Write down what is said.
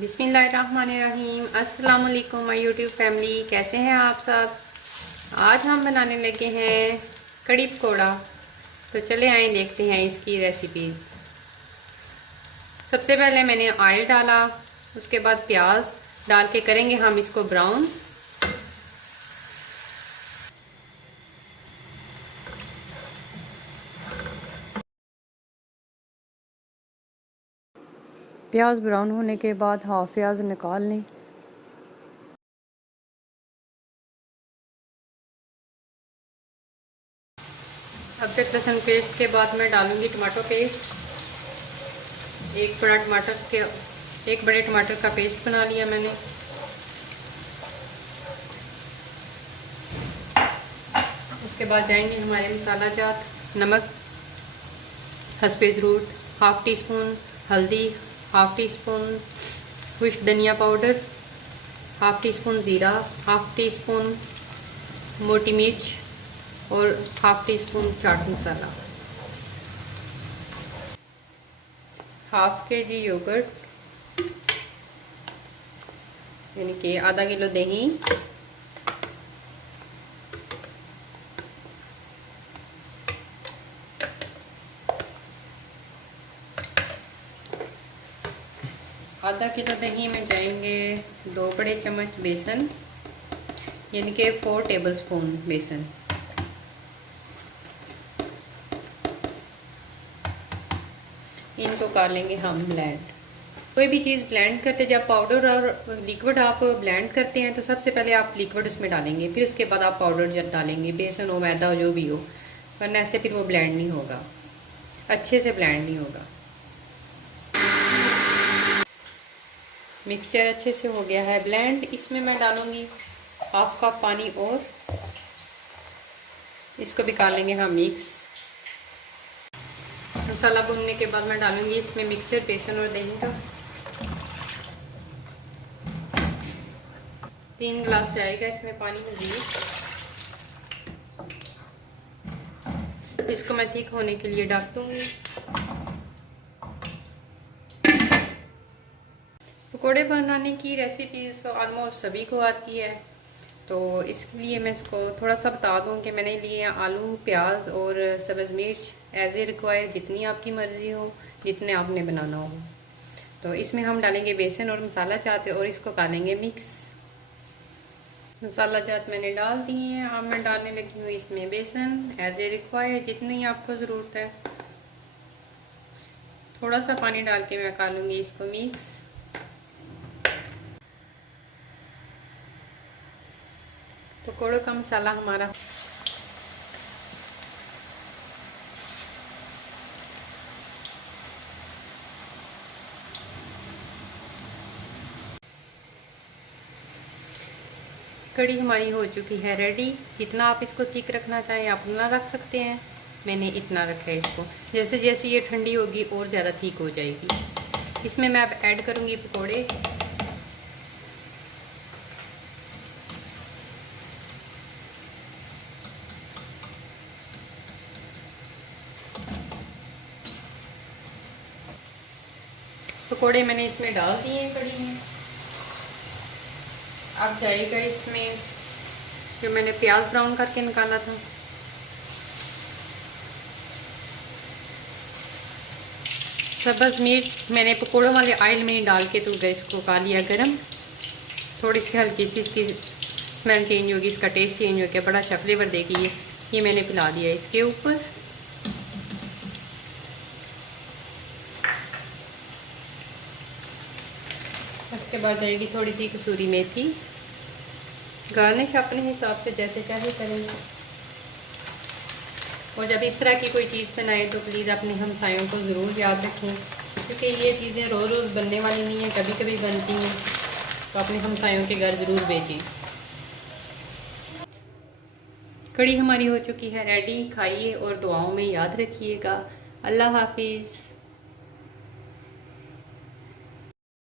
बिस्मिल्लाहिर्रहमानिर्रहीम। अस्सलाम वालेकुम माय यूट्यूब फैमिली, कैसे हैं आप सब। आज हम बनाने लगे हैं कड़ी पकौड़ा। तो चले आए देखते हैं इसकी रेसिपी। सबसे पहले मैंने ऑयल डाला, उसके बाद प्याज डाल के करेंगे हम इसको ब्राउन। प्याज ब्राउन होने के बाद हाफ प्याज निकाल लें। अदरक लहसुन पेस्ट के बाद मैं डालूंगी टमाटो पेस्ट। एक बड़े टमाटर का पेस्ट बना लिया मैंने। उसके बाद जाएंगे हमारे मसाला जात। नमक हस्बे ज़रूरत, हाफ़ टी स्पून हल्दी, हाफ़ टी स्पून खुश्क धनिया पाउडर, हाफ़ टी स्पून ज़ीरा, हाफ़ टी स्पून मोटी मिर्च और half tea spoon chaat masala, half के जी योगर्ट यानी कि आधा किलो दही, आधा किलो दही में जाएंगे 2 बड़े चम्मच बेसन यानी कि 4 टेबलस्पून बेसन। इनको कर लेंगे हम ब्लेंड। कोई भी चीज़ ब्लेंड करते जब पाउडर और लिक्विड आप ब्लेंड करते हैं तो सबसे पहले आप लिक्विड उसमें डालेंगे, फिर उसके बाद आप पाउडर जब डालेंगे, बेसन हो मैदा हो जो भी हो, वरना ऐसे फिर वो ब्लेंड नहीं होगा, अच्छे से ब्लेंड नहीं होगा। मिक्सचर अच्छे से हो गया है ब्लेंड। इसमें मैं डालूंगी हाफ कप पानी और इसको भी कर लेंगे हम मिक्स। मसाला भूनने के बाद मैं डालूंगी इसमें मिक्सचर बेसन और दही का। 3 गिलास जाएगा इसमें पानी मज़ीद। इसको मैं थिक होने के लिए ढक दूंगी। पकोड़े बनाने की रेसिपीज़ तो ऑलमोस्ट सभी को आती है, तो इसके लिए मैं इसको थोड़ा सा बता दूं कि मैंने लिए आलू, प्याज और सब्ज़ मिर्च एज ए रिक्वायर, जितनी आपकी मर्ज़ी हो, जितने आपने बनाना हो। तो इसमें हम डालेंगे बेसन और मसाला चाहते और इसको डालेंगे मिक्स। मसाला जात मैंने डाल दिए हैं। अब मैं डालने लगी हूँ इसमें बेसन एज ए रिक्वायर, जितनी आपको ज़रूरत है। थोड़ा सा पानी डाल के मैं कर लूँगी इसको मिक्स। पकौड़ों का मसाला हमारा कड़ी हमारी हो चुकी है रेडी। जितना आप इसको थिक रखना चाहें आप उतना रख सकते हैं, मैंने इतना रखा है इसको। जैसे जैसे ये ठंडी होगी और ज़्यादा थिक हो जाएगी। इसमें मैं अब ऐड करूँगी पकौड़े। पकोड़े मैंने इसमें डाल दिए हैं कड़ी में। अब जाएगा इसमें जो मैंने प्याज ब्राउन करके निकाला था, सब्ज़ मिर्च मैंने पकोड़ों वाले ऑयल में ही डाल के तो गैस को कर लिया गरम। थोड़ी सी हल्की सी इसकी स्मेल चेंज होगी, इसका टेस्ट चेंज हो गया, बड़ा अच्छा फ्लेवर देगी ये मैंने पिला दिया इसके ऊपर। उसके बाद जाएगी थोड़ी सी कसूरी मेथी। गार्निश अपने हिसाब से जैसे चाहे करेंगे। और जब इस तरह की कोई चीज़ बनाए तो प्लीज़ अपने हमसायों को ज़रूर याद रखें, क्योंकि ये चीज़ें रोज़ रोज़ बनने वाली नहीं हैं, कभी कभी बनती हैं। तो अपने हमसायों के घर ज़रूर भेजें। कड़ी हमारी हो चुकी है रेडी। खाइए और दुआओं में याद रखिएगा। अल्लाह हाफिज़।